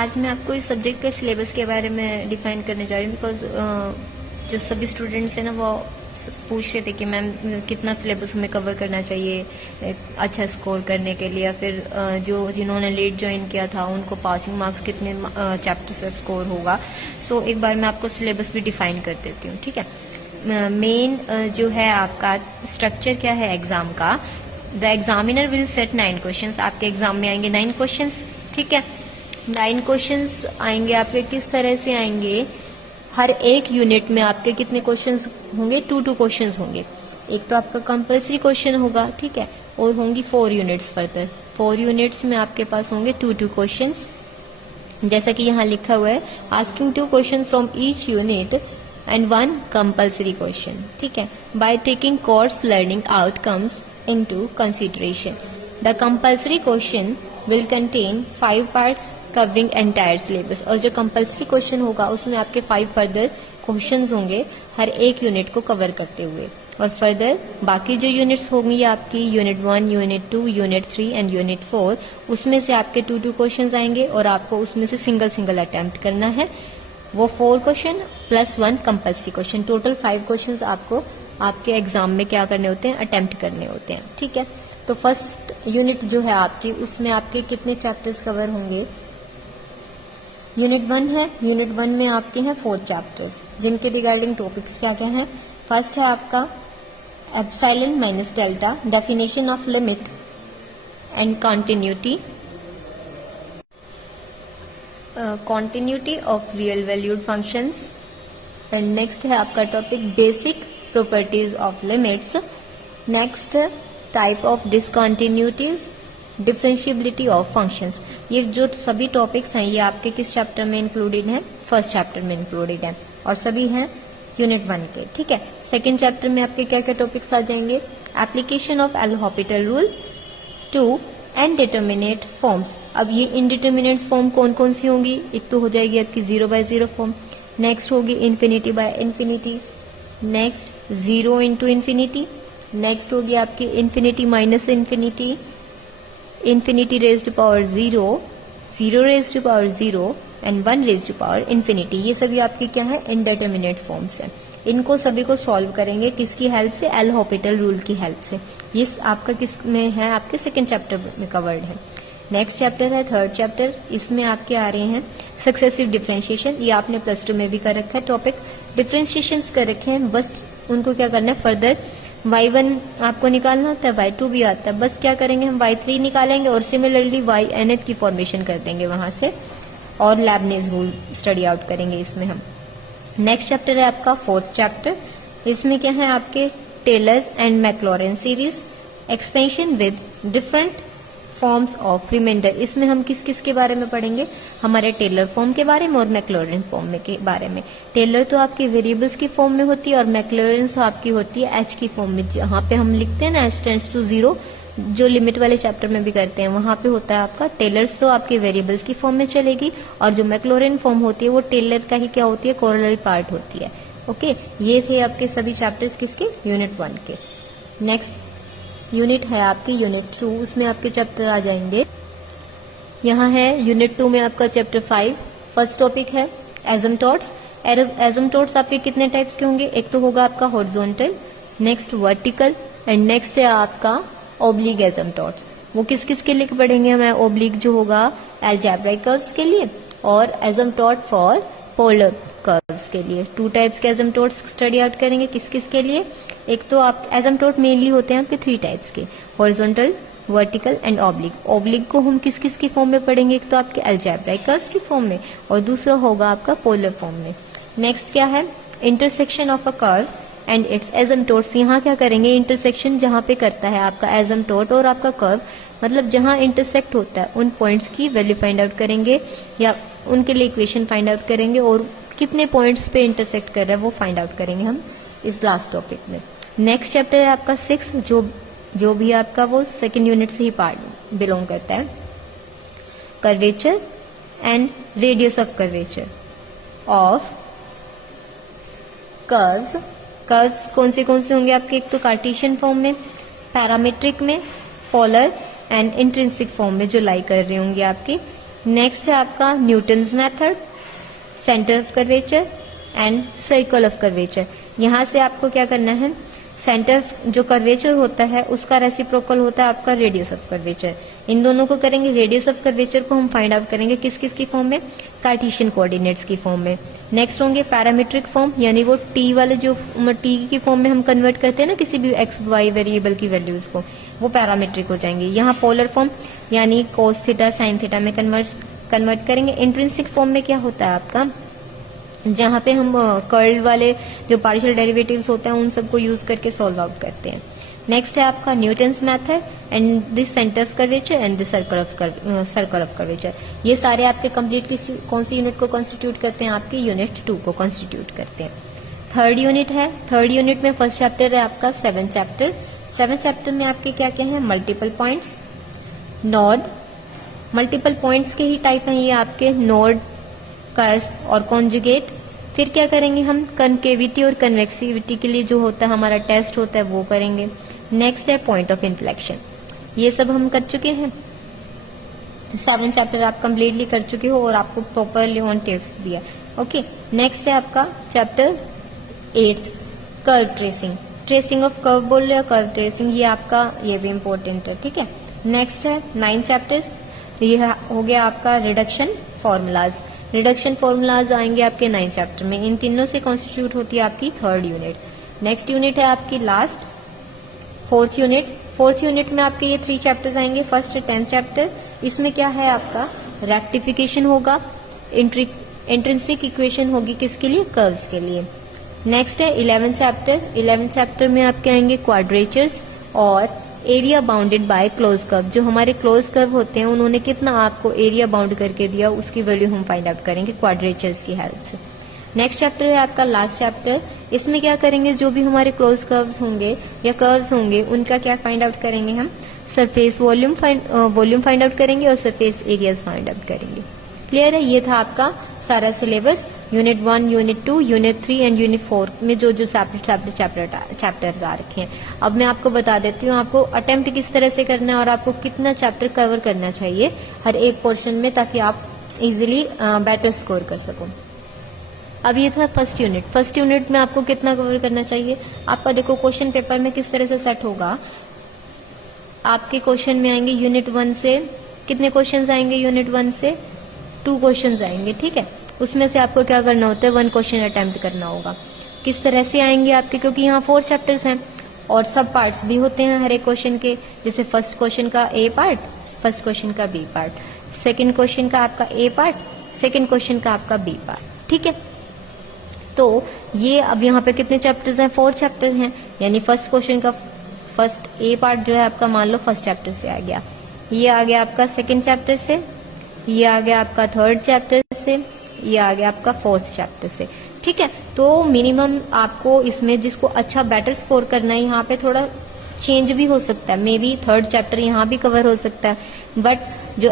आज मैं आपको इस सब्जेक्ट के सिलेबस के बारे में डिफाइन करने जा रही हूँ, बिकॉज जो सभी स्टूडेंट्स हैं ना वो पूछ रहे थे कि मैम कितना सिलेबस हमें कवर करना चाहिए अच्छा स्कोर करने के लिए, या फिर जिन्होंने लेट ज्वाइन किया था उनको पासिंग मार्क्स कितने चैप्टर से स्कोर होगा। सो एक बार मैं आपको सिलेबस भी डिफाइन कर देती हूँ, ठीक है। मेन जो है आपका स्ट्रक्चर क्या है एग्जाम का, the examiner will set 9 questions. आपके एग्जाम में आएंगे 9 क्वेश्चंस, ठीक है। 9 क्वेश्चंस आएंगे आपके, किस तरह से आएंगे, हर एक यूनिट में आपके कितने क्वेश्चंस होंगे, 2 क्वेश्चंस होंगे। एक तो आपका कंपल्सरी क्वेश्चन होगा, ठीक है, और होंगी 4 यूनिट्स फर्दर। 4 यूनिट्स में आपके पास होंगे 2 क्वेश्चंस, जैसा कि यहाँ लिखा हुआ है, asking 2 question from each unit and 1 compulsory question, ठीक है, by taking course learning outcomes into consideration. The compulsory question will contain 5 parts covering entire syllabus. और जो कंपल्सरी क्वेश्चन होगा उसमें आपके 5 फर्दर क्वेश्चंस होंगे हर एक यूनिट को कवर करते हुए। और फर्दर बाकी जो यूनिट्स होंगी आपकी unit 1, unit 2, unit 3 and unit 4, उसमें से आपके 2 क्वेश्चंस आएंगे और आपको उसमें से सिंगल अटेम्प्ट करना है। वो 4 question plus 1 compulsory question, total 5 questions आपको आपके एग्जाम में क्या करने होते हैं, अटेम्प्ट करने होते हैं, ठीक है। तो फर्स्ट यूनिट जो है आपकी, उसमें आपके कितने चैप्टर्स कवर होंगे, यूनिट 1 है। यूनिट 1 में आपके हैं 4 चैप्टर्स, जिनके रिगार्डिंग टॉपिक्स क्या क्या हैं। फर्स्ट है आपका epsilon minus delta, definition of limit and continuity, continuity of real valued functions. And next है आपका topic basic properties of limits. Next type of discontinuities, differentiability of functions. ये जो सभी टॉपिक्स हैं ये आपके किस चैप्टर में इंक्लूडेड हैं, फर्स्ट चैप्टर में इंक्लूडेड है, और सभी हैं यूनिट 1 के, ठीक है। सेकंड चैप्टर में आपके क्या क्या टॉपिक्स आ जाएंगे, application of L Hôpital rule 2 and determinate forms. अब ये इनडिटर्मिनेट फॉर्म कौन कौन सी होंगी, एक तो हो जाएगी आपकी 0/0 फॉर्म, नेक्स्ट होगी infinity by infinity, next 0 into infinity, next होगी आपकी infinity minus infinity, infinity raised to power 0, 0 raised to power 0 and 1 raised to power infinity. ये सभी आपके क्या है, इनडिटर्मिनेट फॉर्म्स हैं। इनको सभी को सॉल्व करेंगे किसकी हेल्प से, एल हॉपिटल रूल की हेल्प से। ये आपका किस में है, आपके सेकेंड चैप्टर में कवर्ड है। नेक्स्ट चैप्टर है थर्ड चैप्टर, इसमें आपके आ रहे हैं सक्सेसिव डिफरेंशिएशन। ये आपने +2 में भी कर रखा है टॉपिक, डिफरेंशिएशन कर रखे हैं, बस उनको क्या करना है, फर्दर y1 आपको निकालना होता है, y2 भी आता है, बस क्या करेंगे हम y3 निकालेंगे और सिमिलरली ynth की फॉर्मेशन कर देंगे वहां से, और लेबनिज रूल स्टडी आउट करेंगे इसमें हम। नेक्स्ट चैप्टर है आपका फोर्थ चैप्टर, इसमें क्या है आपके Taylor and Maclaurin series, expansion with different forms of remainder. इसमें हम किस किस के बारे में पढ़ेंगे, हमारे टेलर फॉर्म के बारे में और मैक्लॉरेन फॉर्म में के बारे में। टेलर तो आपकी वेरिएबल्स की फॉर्म में होती है और मैक्लॉरेन आपकी होती है एच की फॉर्म में, जहाँ पे हम लिखते हैं ना एच टेंड्स टू 0, जो लिमिट वाले चैप्टर में भी करते हैं, वहां पे होता है आपका टेलर्स, तो आपके वेरिएबल्स की फॉर्म में चलेगी, और जो मैक्लॉरेन फॉर्म होती है वो टेलर का ही क्या होती है, कोरोलरी पार्ट होती है। ओके, ये थे आपके सभी चैप्टर्स किसके, यूनिट 1 के। नेक्स्ट यूनिट है आपकी यूनिट 2, उसमें आपके चैप्टर आ जाएंगे, यहाँ है यूनिट 2 में आपका चैप्टर 5। फर्स्ट टॉपिक है एजम्पटॉट्स। एजम्पटॉट्स आपके कितने टाइप्स के होंगे, एक तो होगा आपका horizontal, next vertical, and next है आपका ओब्लिक एजम्पटॉट्स। वो किस किस के लिए पढ़ेंगे हमें, ओब्लिक जो होगा अलजेब्राइक कर्व्स के लिए, और एजम्पटॉट फॉर पोलर कर्व्स के लिए। 2 टाइप्स के एजम्पटॉट्स स्टडी आउट करेंगे, किस किस के लिए, एक तो आप एजम्पटॉट मेनली होते हैं आपके 3 टाइप्स के, horizontal, vertical and oblique. Oblique को हम किस किस की फॉर्म में पढ़ेंगे, एक तो आपके अलजेब्राइक कर्व्स की फॉर्म में, और दूसरा होगा आपका पोलर फॉर्म में। नेक्स्ट क्या है, intersection of a curve and its asymptotes. यहाँ क्या करेंगे, इंटरसेक्शन जहाँ पे करता है आपका एजम्पटॉट और आपका कर्व, मतलब जहाँ इंटरसेक्ट होता है उन पॉइंट्स की वैल्यू फाइंड आउट करेंगे, या उनके लिए इक्वेशन फाइंड आउट करेंगे, और कितने पॉइंट्स पे इंटरसेक्ट कर रहा है वो फाइंड आउट करेंगे हम इस लास्ट टॉपिक में। नेक्स्ट चैप्टर है आपका 6, जो भी आपका वो सेकेंड यूनिट से ही पार्ट बिलोंग करता है, curvature and radius of curvature of curves. Curves कौन से होंगे आपके, एक तो कार्टेशियन फॉर्म में, पैरामीट्रिक में, पोलर एंड इंट्रिंसिक फॉर्म में जो लाई कर रहे होंगे आपके, नेक्स्ट है आपका Newton's method, centre of curvature and circle of curvature. यहाँ से आपको क्या करना है, सेंटर जो कर्वेचर होता है उसका रेसिप्रोकल होता है आपका रेडियस ऑफ कर्वेचर। इन दोनों को करेंगे, रेडियस ऑफ कर्वेचर को हम फाइंड आउट करेंगे किस किस की फॉर्म में, कार्टेशियन कोऑर्डिनेट्स की फॉर्म में। नेक्स्ट होंगे पैरामीट्रिक फॉर्म, यानी वो टी वाले जो टी की फॉर्म में हम कन्वर्ट करते हैं ना किसी भी एक्स वाई वेरिएबल की वैल्यूज को, वो पैरामीट्रिक हो जाएंगे। यहाँ पोलर फॉर्म यानी कोस थीटा साइन थीटा में कन्वर्ट करेंगे। इंट्रिंसिक फॉर्म में क्या होता है आपका, जहाँ पे हम कर्ल वाले जो पार्शियल डेरिवेटिव्स होते हैं उन सबको यूज करके सॉल्व आउट करते हैं। नेक्स्ट है आपका Newton's method and this centre of curvature and this circle of curvature. ये सारे आपके कंप्लीट कौन सी यूनिट को कॉन्स्टिट्यूट करते हैं, आपके यूनिट 2 को कॉन्स्टिट्यूट करते हैं। थर्ड यूनिट है, थर्ड यूनिट में फर्स्ट चैप्टर है आपका 7th चैप्टर। 7th चैप्टर में आपके क्या क्या है, multiple points, node, multiple points के ही टाइप हैं ये आपके, नोड, कर्व और कॉन्जुगेट। फिर क्या करेंगे हम, कनकेविटी और कन्वेक्सिविटी के लिए जो होता है हमारा टेस्ट होता है वो करेंगे। नेक्स्ट है पॉइंट ऑफ इन्फ्लेक्शन, ये सब हम कर चुके हैं। 7th चैप्टर आप कंप्लीटली कर चुके हो और आपको प्रॉपरली ऑन टिप्स भी है। ओके, नेक्स्ट है आपका chapter 8th curve tracing, tracing of curve बोल रहे हो, कर्व ट्रेसिंग, ये आपका ये भी इम्पोर्टेंट है, ठीक है। नेक्स्ट है 9th चैप्टर, ये हो गया आपका रिडक्शन फॉर्मूलाज। रिडक्शन फॉर्मूलाज आएंगे आपके 9th चैप्टर में। इन तीनों से कॉन्स्टिट्यूट होती है आपकी थर्ड यूनिट। नेक्स्ट यूनिट है आपकी last 4th unit. 4th unit में आपके ये 3 चैप्टर्स आएंगे, फर्स्ट 10th चैप्टर, इसमें क्या है आपका रेक्टिफिकेशन होगा, इंट्रिंसिक इक्वेशन होगी किसके लिए, कर्व्स के लिए। नेक्स्ट है 11th चैप्टर। 11th चैप्टर में आपके आएंगे क्वाड्रेचर्स और area bounded by close curve. जो हमारे क्लोज कर्व होते हैं उन्होंने कितना आपको एरिया बाउंड करके दिया उसकी वैल्यू हम फाइंड आउट करेंगे क्वाड्रेचर्स की हेल्प से। नेक्स्ट चैप्टर है आपका लास्ट चैप्टर, इसमें क्या करेंगे, जो भी हमारे क्लोज कर्व्स होंगे या कर्व्स होंगे उनका क्या फाइंड आउट करेंगे हम, सरफेस वॉल्यूम फाइंड आउट करेंगे और सरफेस एरियाज फाइंड आउट करेंगे। क्लियर है, ये था आपका सारा syllabus unit 1, unit 2, unit 3 and unit 4 में जो जो चैप्टर्स आ रखे हैं। अब मैं आपको बता देती हूँ आपको अटेम्प्ट किस तरह से करना है और आपको कितना चैप्टर कवर करना चाहिए हर एक पोर्शन में, ताकि आप इजीली बेटर स्कोर कर सको। अब ये था फर्स्ट यूनिट। फर्स्ट यूनिट में आपको कितना कवर करना चाहिए, आपका देखो क्वेश्चन पेपर में किस तरह से सेट होगा। आपके क्वेश्चन में आएंगे यूनिट 1 से कितने क्वेश्चंस आएंगे, यूनिट 1 से 2 क्वेश्चंस आएंगे, ठीक है। उसमें से आपको क्या करना होता है, 1 क्वेश्चन अटेम्प्ट करना होगा। किस तरह से आएंगे आपके, क्योंकि यहाँ 4 चैप्टर्स हैं और सब पार्ट्स भी होते हैं हर एक क्वेश्चन के, जैसे फर्स्ट क्वेश्चन का ए पार्ट, फर्स्ट क्वेश्चन का बी पार्ट, सेकंड क्वेश्चन का आपका ए पार्ट, सेकंड क्वेश्चन का आपका बी पार्ट, ठीक है। तो ये अब यहाँ पे कितने चैप्टर्स हैं, 4 चैप्टर हैं, यानी फर्स्ट क्वेश्चन का फर्स्ट ए पार्ट जो है आपका मान लो फर्स्ट चैप्टर से आ गया, ये आ गया आपका सेकंड चैप्टर से, ये आ गया आपका थर्ड चैप्टर से, ये आ गया आपका 4th चैप्टर से, ठीक है। तो मिनिमम आपको इसमें जिसको अच्छा बेटर स्कोर करना है यहाँ पे थोड़ा चेंज भी हो सकता है, मे बी 3rd चैप्टर यहाँ भी कवर हो सकता है, बट जो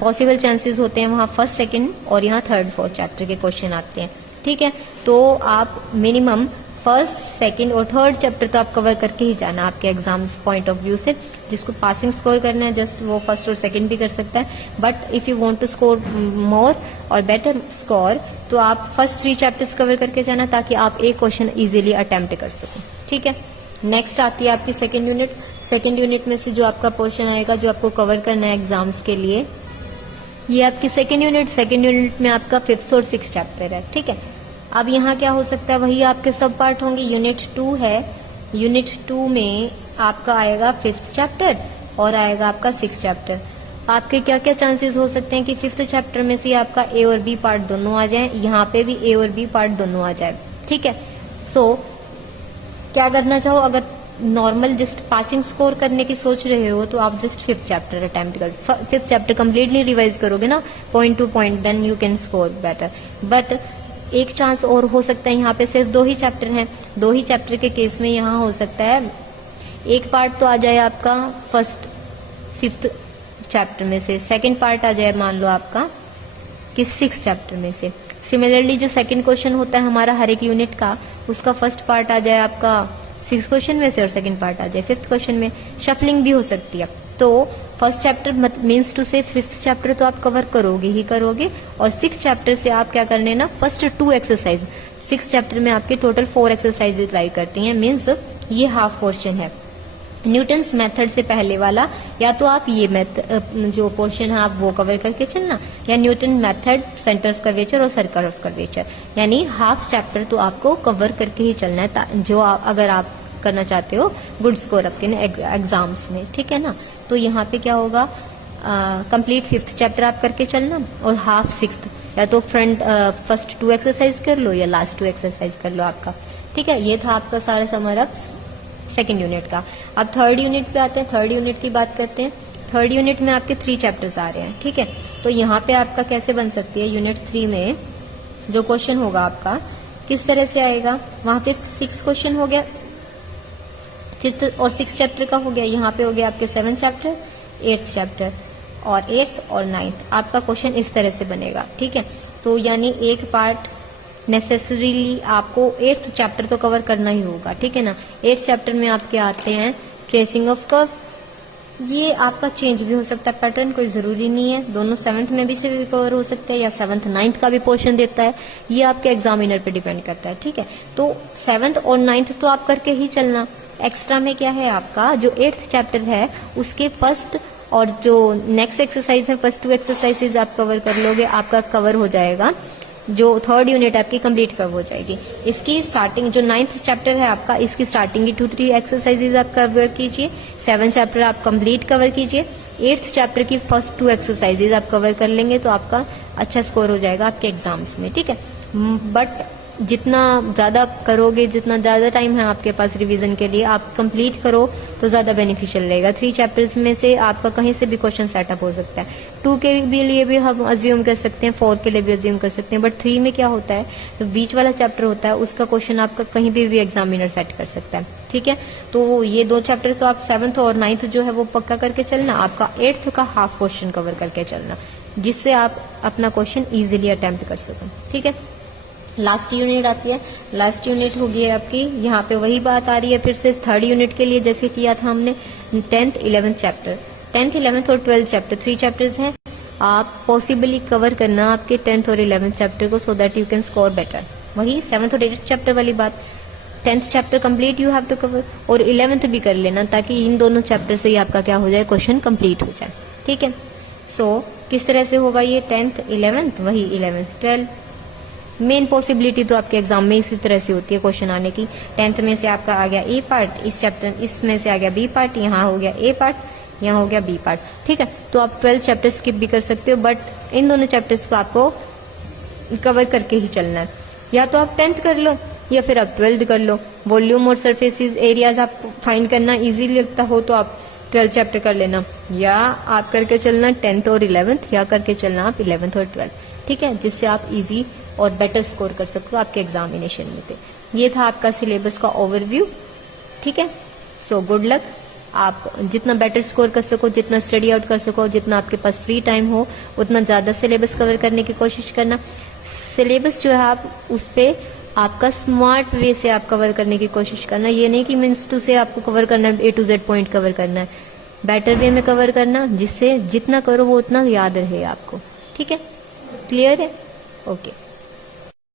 पॉसिबल चांसेस होते हैं वहाँ 1st, 2nd और यहाँ 3rd, 4th चैप्टर के क्वेश्चन आते हैं, ठीक है। तो आप मिनिमम 1st, 2nd और 3rd चैप्टर तो आप कवर करके ही जाना आपके एग्जाम्स पॉइंट ऑफ व्यू से। जिसको पासिंग स्कोर करना है जस्ट वो 1st और 2nd भी कर सकता है, but if you want to score more और बेटर स्कोर तो आप फर्स्ट 3 चैप्टर्स कवर करके जाना, ताकि आप एक क्वेश्चन इजीली अटेम्प्ट कर सको, ठीक है। नेक्स्ट आती है आपकी सेकेंड यूनिट। सेकेंड यूनिट में से जो आपका पोर्शन आएगा जो आपको कवर करना है एग्जाम्स के लिए, ये आपकी सेकेंड यूनिट। सेकेंड यूनिट में आपका 5th और 6th चैप्टर है, ठीक है। अब यहाँ क्या हो सकता है, वही आपके सब पार्ट होंगे। यूनिट 2 है, यूनिट 2 में आपका आएगा 5th चैप्टर और आएगा आपका 6th चैप्टर। आपके क्या क्या चांसेस हो सकते हैं कि 5th चैप्टर में से आपका ए और बी पार्ट दोनों आ जाए, यहाँ पे भी ए और बी पार्ट दोनों आ जाए, ठीक है। सो क्या करना चाहो, अगर नॉर्मल जस्ट पासिंग स्कोर करने की सोच रहे हो तो आप जस्ट 5th चैप्टर अटेम्प्ट कर, 5th चैप्टर कंप्लीटली रिवाइज करोगे ना point to point, then you can score better. But एक चांस और हो सकता है, यहाँ पे सिर्फ 2 ही चैप्टर हैं, 2 ही चैप्टर के केस में यहाँ हो सकता है एक पार्ट तो आ जाए आपका 5th चैप्टर में से, सेकंड पार्ट आ जाए मान लो आपका कि 6th चैप्टर में से। सिमिलरली जो सेकंड क्वेश्चन होता है हमारा हर एक यूनिट का, उसका फर्स्ट पार्ट आ जाए आपका 6th क्वेश्चन में से और सेकंड पार्ट आ जाए 5th क्वेश्चन में। शफलिंग भी हो सकती है। तो फर्स्ट चैप्टर मीन्स टू से फिफ्थ चैप्टर तो आप कवर करोगे ही करोगे, और सिक्स चैप्टर से आप क्या करने ना, फर्स्ट 2 एक्सरसाइज, सिक्स चैप्टर में आपके टोटल 4 एक्सरसाइज लाई करती हैं, मीन्स ये हाफ पोर्शन है। न्यूटन्स मेथड से पहले वाला, या तो आप ये जो पोर्शन है आप वो कवर करके चलना, या Newton method centre of curvature और सर्कल ऑफ कर्वेचर, यानी हाफ चैप्टर तो आपको कवर करके ही चलना है, जो अगर आप करना चाहते हो गुड स्कोर आपके एग्जाम्स में, ठीक है ना। तो यहाँ पे क्या होगा, कंप्लीट फिफ्थ चैप्टर आप करके चलना, और हाफ सिक्स्थ, या तो फर्स्ट 2 एक्सरसाइज कर लो या लास्ट 2 एक्सरसाइज कर लो आपका, ठीक है। ये था आपका सारा समर अप सेकेंड यूनिट का। अब थर्ड यूनिट पे आते हैं, थर्ड यूनिट की बात करते हैं। थर्ड यूनिट में आपके 3 चैप्टर्स आ रहे हैं, ठीक है। तो यहाँ पे आपका कैसे बन सकती है, यूनिट 3 में जो क्वेश्चन होगा आपका किस तरह से आएगा, वहां पे 6 क्वेश्चन हो गया, फिफ्थ और 6 चैप्टर का हो गया, यहाँ पे हो गया आपके 7 चैप्टर, 8th चैप्टर, और 8th और 9th आपका क्वेश्चन इस तरह से बनेगा, ठीक है। तो यानी एक पार्ट नेसेसरीली आपको 8th चैप्टर तो कवर करना ही होगा, ठीक है ना। 8th चैप्टर में आपके आते हैं ट्रेसिंग ऑफ कर्व, ये आपका चेंज भी हो सकता है पैटर्न, कोई जरूरी नहीं है, दोनों 7th में भी से भी कवर हो सकते हैं, या 7th 9th का भी पोर्शन देता है, ये आपके एग्जामिनर पे डिपेंड करता है, ठीक है। तो 7th और 9th तो आप करके ही चलना। एक्स्ट्रा में क्या है आपका, जो 8th चैप्टर है उसके फर्स्ट और जो नेक्स्ट एक्सरसाइज है, फर्स्ट 2 एक्सरसाइजेज आप कवर कर लोगे, आपका कवर हो जाएगा, जो थर्ड यूनिट आपकी कंप्लीट कवर हो जाएगी। इसकी स्टार्टिंग जो 9th चैप्टर है आपका, इसकी स्टार्टिंग की 2-3 एक्सरसाइजेज आप कवर कीजिए, 7th चैप्टर आप कंप्लीट कवर कीजिए, 8th चैप्टर की फर्स्ट 2 एक्सरसाइजेज आप कवर कर लेंगे तो आपका अच्छा स्कोर हो जाएगा आपके एग्जाम्स में, ठीक है। बट जितना ज्यादा करोगे, जितना ज्यादा टाइम है आपके पास रिवीजन के लिए, आप कंप्लीट करो तो ज्यादा बेनिफिशियल रहेगा। 3 चैप्टर्स में से आपका कहीं से भी क्वेश्चन सेटअप हो सकता है, 2 के भी लिए भी हम अज्यूम कर सकते हैं, 4 के लिए भी अज्यूम कर सकते हैं, बट 3 में क्या होता है, तो बीच वाला चैप्टर होता है उसका क्वेश्चन आपका कहीं भी एग्जामिनर सेट कर सकता है, ठीक है। तो ये 2 चैप्टर तो आप 7th और 9th जो है वो पक्का करके चलना, आपका 8th का हाफ क्वेश्चन कवर करके चलना, जिससे आप अपना क्वेश्चन इजीली अटेम्प्ट कर सकें, ठीक है। लास्ट यूनिट आती है, लास्ट यूनिट होगी आपकी, यहाँ पे वही बात आ रही है फिर से थर्ड यूनिट के लिए जैसे किया था हमने, 10th 11th chapter, 10th 11th और 12th चैप्टर 3 चैप्टर्स हैं, आप पॉसिबली कवर करना आपके 10th और 11th चैप्टर को, so that you can score better. वही 7th और 8th चैप्टर वाली बात, 10th chapter complete you have to cover, और 11th भी कर लेना, ताकि इन दोनों चैप्टर से ही आपका क्या हो जाए, क्वेश्चन कंप्लीट हो जाए, ठीक है। सो किस तरह से होगा ये 10th 11th, वही 11th 12th, मेन पॉसिबिलिटी तो आपके एग्जाम में इसी तरह से होती है क्वेश्चन आने की। 10th में से आपका आ गया ए पार्ट, इस चैप्टर इसमें से आ गया बी पार्ट, यहाँ हो गया ए पार्ट, यहाँ हो गया बी पार्ट, ठीक है। तो आप 12 चैप्टर स्किप भी कर सकते हो, बट इन दोनों चैप्टर्स को आपको कवर करके ही चलना है। या तो आप 10th कर लो या फिर आप 12th कर लो। वॉल्यूम और सरफेसेस एरियाज आप फाइंड करना इजी लगता हो तो आप 12 चैप्टर कर लेना, या आप करके चलना 10th और 11th, या करके चलना आप 11th और 12th, ठीक है, जिससे आप इजी और बेटर स्कोर कर सकते हो आपके एग्जामिनेशन में। थे ये था आपका सिलेबस का ओवरव्यू, ठीक है। सो गुड लक, आप जितना बेटर स्कोर कर सको, जितना स्टडी आउट कर सको, जितना आपके पास फ्री टाइम हो, उतना ज्यादा सिलेबस कवर करने की कोशिश करना। सिलेबस जो है आप उस पे आपका स्मार्ट वे से आप कवर करने की कोशिश करना, ये नहीं कि मीन्स टू से आपको कवर करना है, A to Z point cover करना है, बेटर वे में कवर करना, जिससे जितना करो वो उतना याद रहे आपको, ठीक है। क्लियर है? ओके।